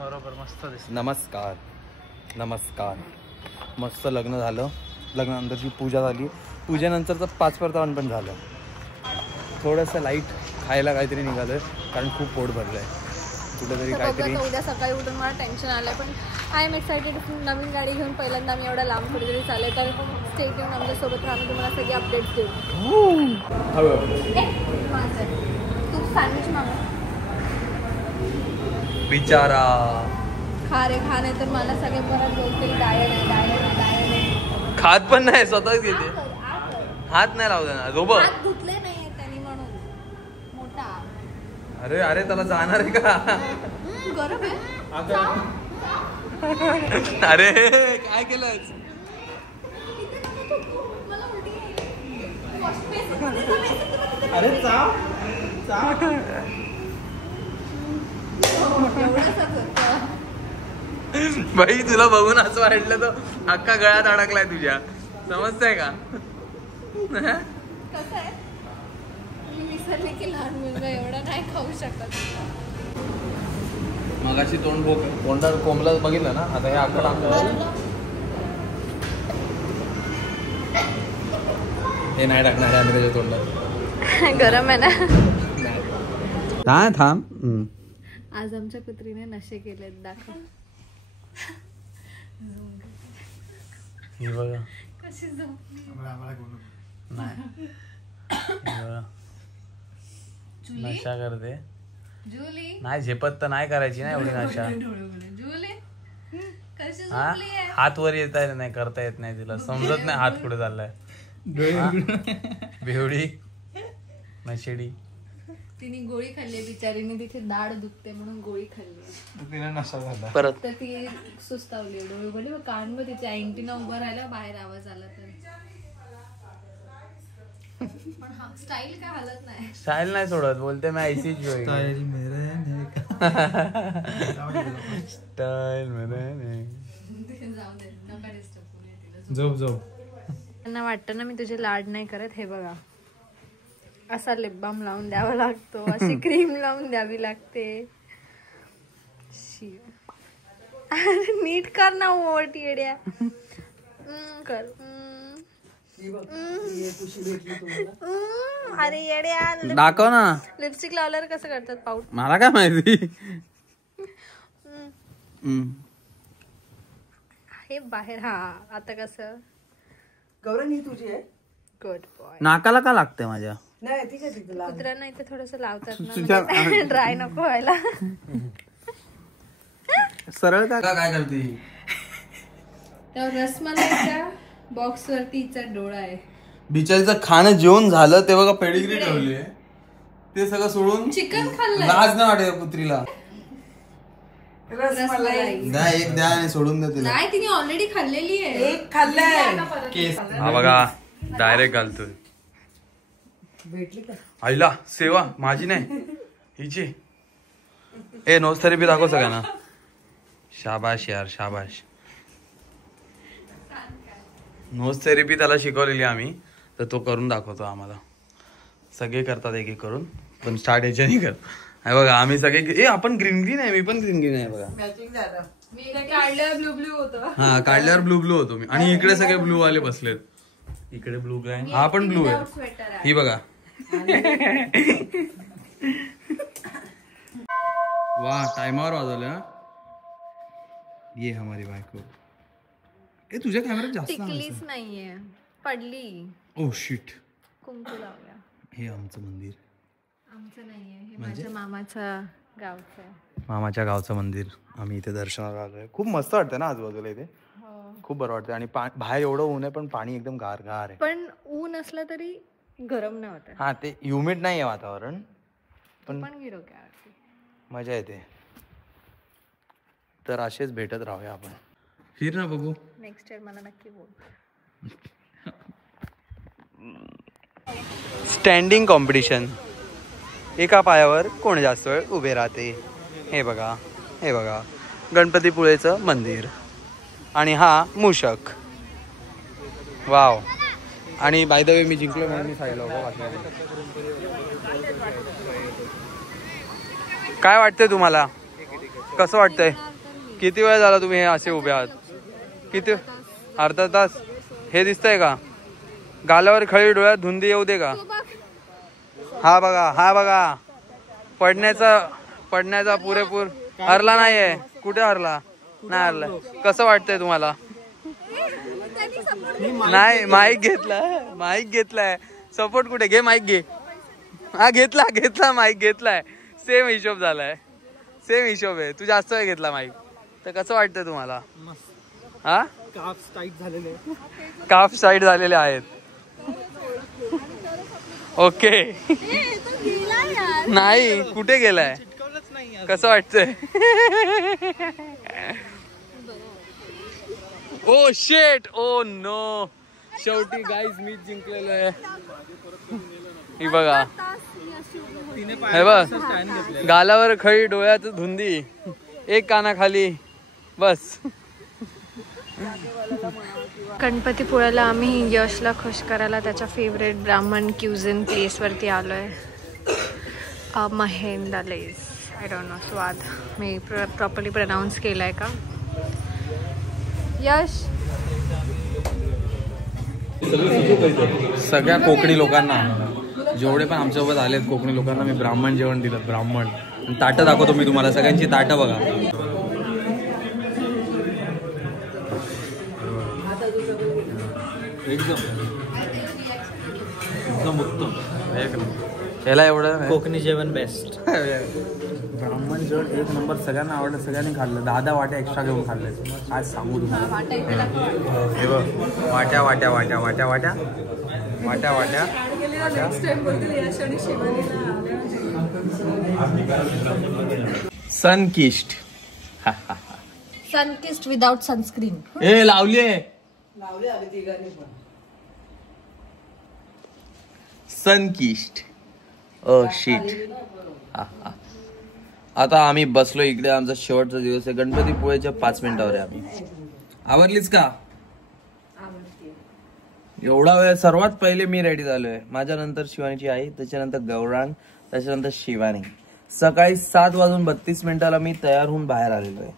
बरोबर मस्त दिसत. नमस्कार नमस्कार. मस्त लग्न झालं. लग्नानंतरची पूजा झाली. पूजेनंतरचं 5 परतावण पण झालं. थोडंसं लाईट खायला काहीतरी निघालं कारण खूप पोट भरलं आहे. कुठेतरी काहीतरी. उद्या सकाळी उठून मला टेन्शन आलं पण आय एम एक्सायटेड. नवीन गाडी घेऊन पहिल्यांदा मी एवढा लांब कुठेतरी चालेल तर स्टे घेऊन आमच्यासोबत आम्ही तुम्हाला सगळे अपडेट्स देऊ. तू सँडविच मागव बिचारा. खा रे खा नाही तर मला सगळे परत बोलतील डायट नाही. खात पण नाही स्वतःच घेते. हात नाही लावला ना झोबत. हात धुतले नाही त्यांनी म्हणून मोठा. अरे अरे त्याला जाणार आहे का? गरम आहे. अरे काय केलंच? अरे चाव बाई तुला बघून असं वाटलं तर अख्खा गळ्यात अडकलाय तुझ्या. समजतंय का? कसं आहे मी विसरले की लहान मुलगा एवढा नाही खाऊ शकत. मगाशी तोंडात कोंबला बघितलं ना. आता हे अख्खा हे नाही टाकणार आहे आम्ही त्याच्या तोंडात. गरम आहे ना. थांब. आज आमच्या कुत्रीने नशे केलेत. दाखव. हे बघा कशी झोपली. नशा करते. जुली नाही झेपत तर नाही करायची ना एवढी नशा. जुली कशी हा झोपली आहे. हात वर येता नाही करता येत नाही तिला. समजत नाही हात कुठे चाललाय. बेवडी नशेडी. तिने गोळी खाल्ली बिचारीने. तिथे दाढ दुखते म्हणून गोळी खाल्ली. तिला नशा झाला परत तर ती सुस्तावली. डोळे उघडले कान मध्ये तिच्या अँटीना उभं राहिला. बाहेर आवाज आला तर पण हा स्टाईल काय हालत नाही. स्टाईल नाही सोडत. बोलते मी ऐसी स्टाईल जाऊ दे नका डिस्टर्ब करूया. झोप त्यांना वाटतं ना मी तुझे लाड नाही करत. हे बघा असा लिप बाम लावून द्यावा लागतो. अशी क्रीम लावून द्यावी लागते. नीट कर ना ओट येड्या. कर. अरे येड्या दाखव ना. लिपस्टिक लावल्यावर कसं करतात पाऊट. मला काय माहिती. हे बाहेर. हा आता कसं गौरव ही तुझी आहे. Good boy. नाकाला का लागते माझ्या? नाही ठीक आहे तुला. कुत्र्यांना इथे थोडस लावतात ना ड्राय नको व्हायला. सरळ काय करते? तर रसमलाईच्या बॉक्स वरती हिचा डोळा आहे. बिचारीचं खाणं जेवण झालं ते बघा पेडिग्री ठेवली. ते सगळं सोडून चिकन खाल्लं. लाज नाही वाटत कुत्रीला. रसमलाई द्या एक द्या आणि सोडून द्या तिला. नाही तिने ऑलरेडी खाल्लेली आहे. एक खाल्लंय. हा बघा डायरेक्ट घालतोय. भेटली का आईला सेवा माझी नाही हिची. ए नोज थेरपी दाखव सगळ्यांना. शाबाश यार शाबाश. नोज थेरपी त्याला शिकवलेली आम्ही तर तो करून दाखवतो आम्हाला. सगळे करतात एक एक करून पण स्टार्ट याच्याने कर. बघा आम्ही सगळे आपण ग्रीन आहे. मी पण ग्रीन आहे बघा. मॅचिंग झालं. मी काढल्यावर ब्लू ब्लू होतो. हा काढल्यावर ब्लू होतो मी. आणि इकडे सगळे ब्लू वाले बसलेत. इकडे ब्लू आहे. हा पण ब्लू आहे. ही बघा. वाह टाइमर वाजवलं. ये हमारी बायको. ए तुझ्या कॅमेऱ्यात जास्त टिकलीच नाहीये पडली. Oh shit. कुंकू लावूया. हे आमचं मंदिर. आमचं नाहीये हे माझ्या मामाचं गावचं आहे. मामाच्या गावचं मंदिर. आम्ही इथे दर्शनाला आलोय. खूप मस्त वाटतं ना आजूबाजूला इथे. खूप बरं वाटतं. आणि बाहेर एवढं ऊन आहे पण पाणी एकदम गार आहे. पण ऊन असलं तरी गरम नाही होत. हा ते ह्युमिड नाही आहे वातावरण पण गिरो मजा येते. तर असेच भेटत राहूया आपण. फिर ना बघू. नेक्स्ट इयर मला नक्की बोल. Standing competition. एका पायावर कोण जास्त वेळ उभे राहते. हे बघा गणपतीपुळेचं मंदिर. आणि हा मूषक. वाव. आणि बाय द वे मी जिंकलो म्हणून मी साईडला काय वाटतंय तुम्हाला? कसं वाटतंय? किती वेळ झाला तुम्ही हे असे उभे आहात? किती? अर्धा तास. हे दिसतंय का? गालावर खळी, डोळ्यात धुंदी येऊ दे का? हा बघा पडण्याचा पुरेपूर हरला नाहीये. कुठे हरला? नाही हरला. कसं वाटतंय तुम्हाला? नाही, माईक घेतलाय. सपोर्ट कुठे? घे माईक घे. हा घेतला माईक घेतलाय. सेम हिशोब झालाय. सेम हिशोब आहे. तू जास्त वेळ घेतला माईक. तर कसं वाटतंय तुम्हाला? हा, काफ साईड झालेले आहेत. ओके. नाही, कुठे गेलाय? कसं वाटतंय? ओ शेट, ओ नो. शेवटी गाईज मीच जिंकलेलो आहे. ही बघा, हे बघ, गालावर खळी, डोळ्यात धुंदी, एक कानाखाली बस. गणपतीपुळ्याला आम्ही यशला खुश करायला त्याच्या फेवरेट ब्राह्मण क्युझिन प्लेसवरती आलोय. महेंदालेज, आय डोंट नो, स्वाद मी प्रॉपरली प्रनाऊन्स केलाय का? यश, सगळ्या कोकणी लोकांना, जेवढे पण आमच्यासोबत आलेत कोकणी लोकांना मी ब्राह्मण जेवण दिलं. ब्राह्मण ताटं दाखवतो मी तुम्हाला. सगळ्यांची ताटं बघा. एकदम उत्तम. याला एवढं कोकणी जेवण बेस्ट. ब्राह्मण जेवण एक नंबर. सगळ्यांना आवडलं, सगळ्यांनी खाल्लं. 10 वाट्या एक्स्ट्रा घेऊन खाल्ले. आज सांगू तुम्हाला. हे बघ, वाट्या वाट्या वाट्या वाट्या वाट्या वाट्या वाट्या. सनकिस्ट. Sunkist without sunscreen. ए लावले सनकिस्ट. Oh shit. आता आम्ही बसलो इकडे. आमचा शेवटचा दिवस आहे. गणपतीपुळेच्या 5 मिनिटावर आहे आम्ही. आवरलीच का? एवढा वेळ. सर्वात पहिले मी रेडी झालोय. माझ्या नंतर शिवानीची आई, त्याच्यानंतर गौरांग, त्याच्यानंतर शिवानी. सकाळी 7:32 मी तयार होऊन बाहेर आलेलो आहे.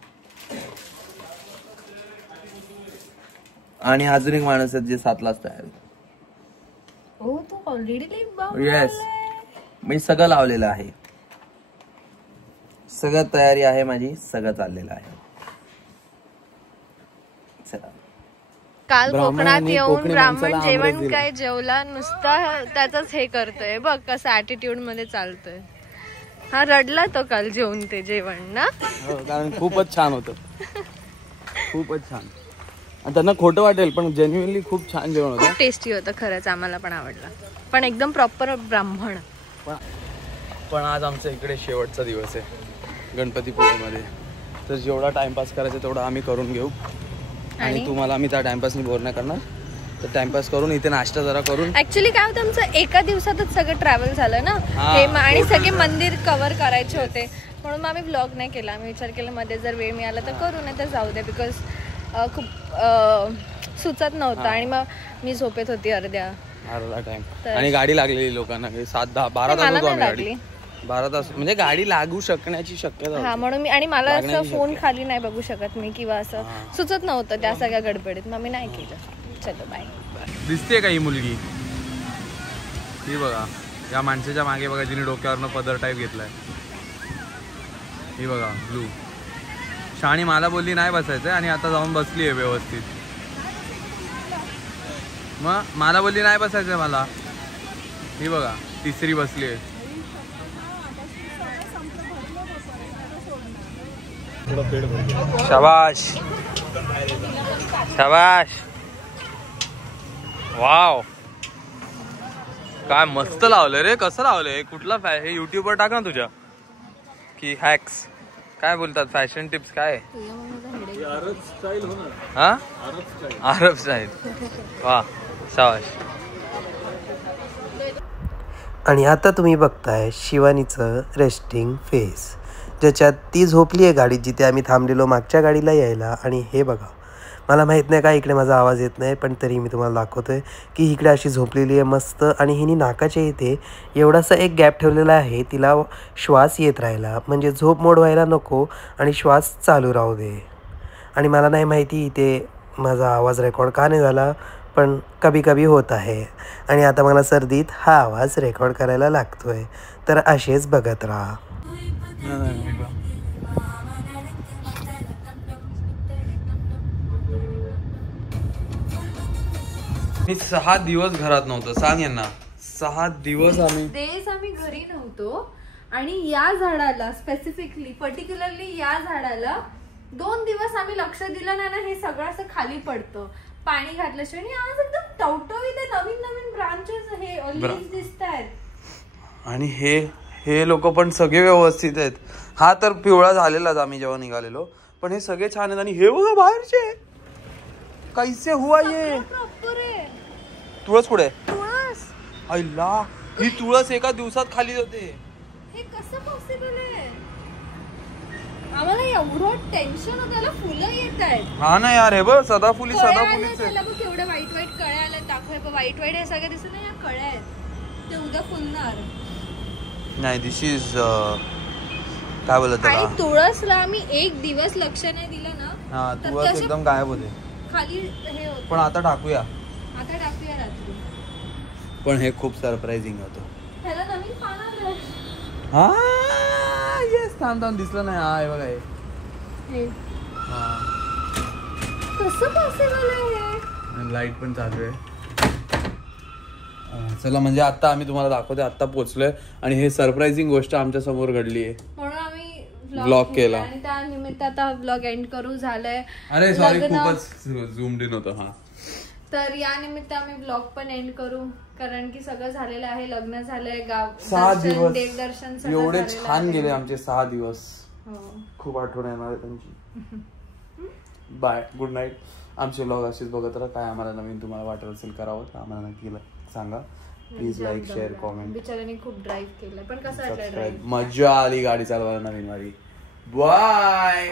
आणि अजून एक माणूस आहेत जे 7लाच तयार. येस, मी सगळं लावलेलं आहे. सगळं तयारी आहे माझी. सगळं चाललेलं आहे. चला. काल कोकणात येऊन ब्राह्मण जेवण काय जेवला नुसता त्याच हे करतोय बघ, कसं ऍटिट्यूड मध्ये चालतोय. हा रडला तो काल जेवून ते जेवण ना. कारण खूपच छान होतं. खूपच छान. त्यांना खोटं वाटेल पण जेन्युइनली खूप छान जेवण होतं. खूप टेस्टी होतं खरंच. आम्हाला पण आवडलं. पण एकदम प्रॉपर ब्राह्मण. पण आज आमचा इकडे शेवटचा दिवस आहे गणपतीपुळेमध्ये. तर जेवढा टाइमपास करायचा तेवढा आम्ही करून घेऊ. आणि तुम्हाला आम्ही त्या टाइमपासनी बोर नाही करणार. तर टाइमपास करून इथे नाश्ता जरा करून. ऍक्च्युली काय होतं, आमचं एका दिवसातच सगळं ट्रॅव्हल झालं ना हे. आणि सगळे मंदिर कव्हर करायचे होते म्हणून मग आम्ही व्लॉग नाही केला. आम्ही विचार केला मध्ये जर वेळ मिळाला तर करू, नाही तर जाऊ दे. बिकॉज खूप सुचत नव्हतं. आणि मग मी झोपेत होती अर्धा टाइम. आणि गाडी लागलेली लोकांना. 7-10-12 तास होतो आम्ही गाडी. 12 तास म्हणजे गाडी लागू शकण्याची शक्यता. हा, म्हणून मी. आणि मला असं फोन खाली नाही बघू शकत मी, किंवा असं सुचत नव्हतं त्या सगळ्या गडबडीत. मग मी नाही केलं. चलो बाय. दिसते का ही मुलगी? ही बघा, या माणसाच्या मागे बघा जिने डोक्यावरनं पदर टाईप घेतलाय. ही बघा ब्लू. शाणी मला बोलली नाही बसायचं आणि आता जाऊन बसली आहे व्यवस्थित. मग मला बोलली नाही बसायचंय मला. ही बघा तिसरी बसली आहे. शाबाश शाबाश. वाव, काय मस्त लावलंय रे. कसं लावलंय? कुठला हे युट्यूबवर टाक ना तुझ्या. की हॅक्स काय बोलतात, फॅशन टिप्स काय? हा, अरब स्टाईल. वा, शाबाश. आणि आता तुम्ही बघताय शिवानीचं रेस्टिंग फेस, ज्याच्यात ती झोपली आहे गाडीत जिथे आम्ही थांबलेलो मागच्या गाडीला यायला. आणि हे बघा, मला माहीत नाही का इकडे माझा आवाज येत नाही, पण तरी मी तुम्हाला दाखवतोय की इकडे अशी झोपलेली आहे मस्त. आणि हिने नाकाच्या इथे एवढासा एक गॅप ठेवलेला आहे तिला श्वास येत राहायला, म्हणजे झोप मोड व्हायला नको आणि श्वास चालू राहू दे. आणि मला नाही माहिती इथे माझा आवाज रेकॉर्ड का नाही झाला, पण कभी कभी होत आहे. आणि आता मला सर्दीत हा आवाज रेकॉर्ड करायला लागतोय. तर असेच बघत राहा. मी 6 दिवस घरात नव्हतो. सांग यांना 6 दिवस आम्ही घरी नव्हतो. आणि या झाडाला स्पेसिफिकली पर्टिक्युलरली या झाडाला 2 दिवस आम्ही लक्ष दिलं नाही ना, हे सगळं असं खाली पडतं पाणी घातल्याशिवाय. आणि आज एकदम टवटवीत नवीन नवीन ब्रांचेस हे लीव्स दिसतायत. आणि हे लोक पण सगळे व्यवस्थित आहेत. हा तर पिवळा झालेलाच आम्ही जेव्हा निघालेलो, पण हे सगळे छान आहेत. आणि हे बघा बाहेरचे कैसे हुआ ये. तुळस कुठे आईला, ही तुळस एका दिवसात खाली होते. हे कसं पॉसिबल आहे. आम्हाला एवढं टेन्शन होतं. त्याला फुलं येत आहेत. हा ना यार, हे बघ सदाफुली सदाफुलीच आहे. त्याला बघ केवढे वाईट वाईट कळ्या आल्या. दाखव वाईट वाईट हे सगळे दिसत नाही, या कळ्या आहेत. ते उद्या फुलणार नाही. दिस इज काय बोलत आणि तुळसला आम्ही 1 दिवस लक्ष नाही दिलं ना. हा, तुळस एकदम गायब होते खाली हे होतं. पण आता टाकूया रात्री. पण हे खूप सरप्राइझिंग होतं. ह्याला नवीन पान आलंय. हा येस, थांब दिसलं नाही. हा हे बघा हे हा, कसं पॉसिबल आहे. लाईट पण चालू आहे. चला, म्हणजे आता आम्ही तुम्हाला दाखवते. आता पोहोचलोय आणि हे सरप्राइझिंग गोष्ट आमच्या समोर घडली आहे, म्हणून आम्ही व्लॉग केला. आणि त्या निमित्त आता व्लॉग एंड करू झालंय. अरे सॉरी, खूपच झूमड इन होतं. हा, तर या निमित्त आम्ही व्लॉग पण एंड करू, कारण की सगळं झालेलं आहे. लग्न झालंय, गाव 6 दिवस देवदर्शन एवढे छान गेले आमचे 6 दिवस. हो. खूप आठवण येणार आहे त्यांची. Bye, good night. आमचे व्लॉग असेच बघत राहा. काय आम्हाला नवीन तुम्हाला वाटत असेल करावं तर आम्हाला नक्की सांगा. Please like, share, comment. बिचाऱ्याने खूप ड्राईव्ह केलं, पण कसं वाटलं ड्राईव्ह. मजा आली गाडी चालवायला नवीन वाली. बाय.